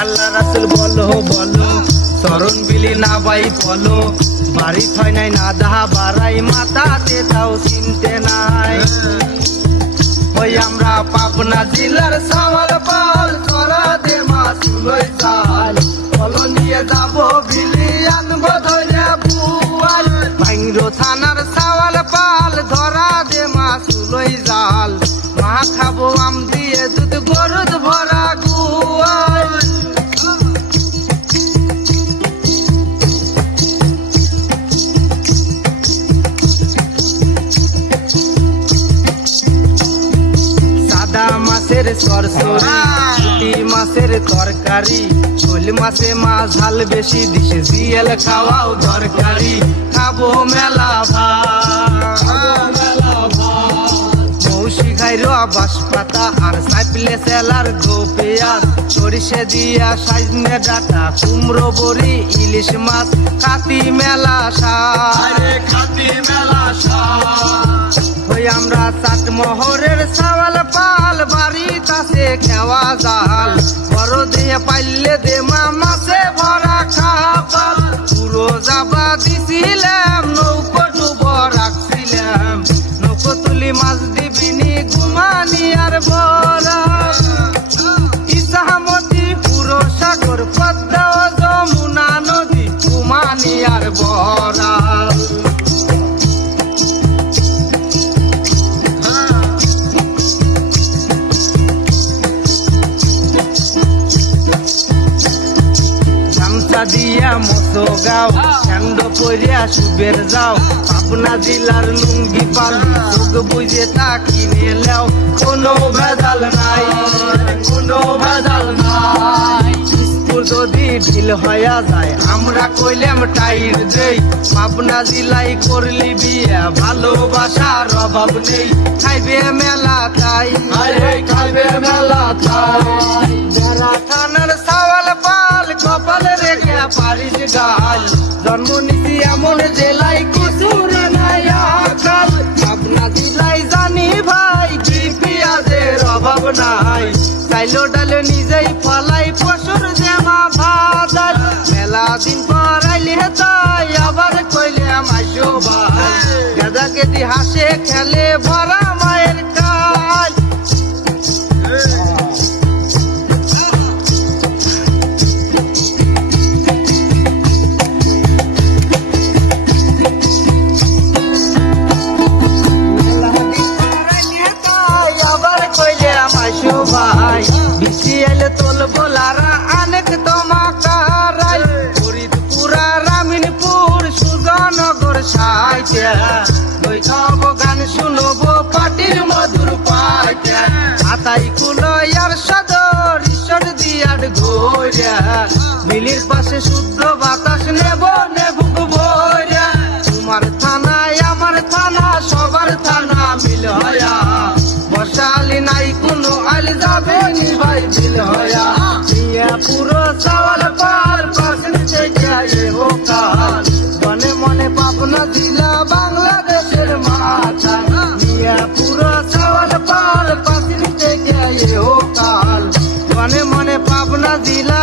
আল্লাহ রাসূল বলো বলো চরণ বিলি না বাই বলো বাড়ি থয় নাই না দাহা বাড়াই মাথাতে তাও চিনতে নাই ওই আমরা পাবনা জেলার সাওয়াল পাল করা দে মাছ লই চাল বলো নিয়ে যাবো বিলি আনবো ধরে বুয়াল ভাইরো থানার সাওয়াল পাল ধরা দে মাছ লই জাল মা খাবো আম দিয়ে দুধ গরুদ ভরা গুয়াল মাছের সরসরি পুঁটি মাছের তরকারি শোল মাছে মাছ ঝাল বেশি দিছে জিয়েল খাওয়াও দরকারি খাবো মেলা ভাত মৌসি খাইরো বাঁশ পাতা আর সাইপলে সেলার দো পেঁয়াজ সরিষে দিয়া সাইজনে ডাটা কুমড়ো বড়ি ইলিশ মাছ কাতি মেলা ওই আমরা চাট মোহরের সাওয়াল পাল বাড়ি তাছে খেওয়া জাল বড় দিয়ে পাইলে দে মাছে ভরা খাপাল পুরো যাবা দিছিলাম নৌকো ডুবো রাখছিলাম নৌকো তুলি মাছ দিবিনি ঘুমানি আর বরা ইসামতি পুরো সাগর পদ্মা যমুনা নদী ঘুমানি আর বরা দিয়া মতো গাও কান্ড পরিয়া সুবের যাও পাবনা জেলার লুঙ্গি পালু চোখ বুঝে তা কিনে লেও কোনো ভেজাল নাই কোনো ভেজাল নাই যদি ঢিল হইয়া যায় আমরা কইলাম টাইর দেই পাবনা জেলাই করলি বিয়া ভালোবাসার অভাব নেই খাইবে মেলা তাই খাইবে মেলা তাই যারা থানার সাওয়াল পাল কপাল রেখে পারিস গাল জন্ম নিছি এমন জেলাই কিছুর নাই আকাল পাবনা জেলাই জানি ভাই কি পেঁয়াজের অভাব নাই চাইলো ডালে নিজেই ফলাই পশুর জেমা ভাজাল মেলা দিন পর আইলে তাই আবার কইলে মাইশো ভাই গাদা কেদি হাসে খেলে ভরা মায়ের কাল ভাই বিশি এলে তোল বোলারা অনেক তোমাকারাই ফরিদপুরা রামিনপুর সুজনগর সাইতে ওই খাবো গান শুনবো পাটির মধুর পাইতে আতাই কুলয়ার সদর ঈশ্বর দিয়ার ঘোরা মিলির পাশে শুদ্ধ বাতাস নেব নেবুক ভোরা তোমার থানায় আমার থানা সবার থানা মিল হয়া বসালি নাই কোনো আল যাবে নি ভাই বিল হয়া মিয়া পুরো সাওয়াল পাল পাশে থেকে ও কাল মনে মনে পাবনা জেলা বাংলাদেশের মাথা মিয়া পুরো সাওয়াল পাল পাশে থেকে ও কাল মনে মনে পাবনা জেলা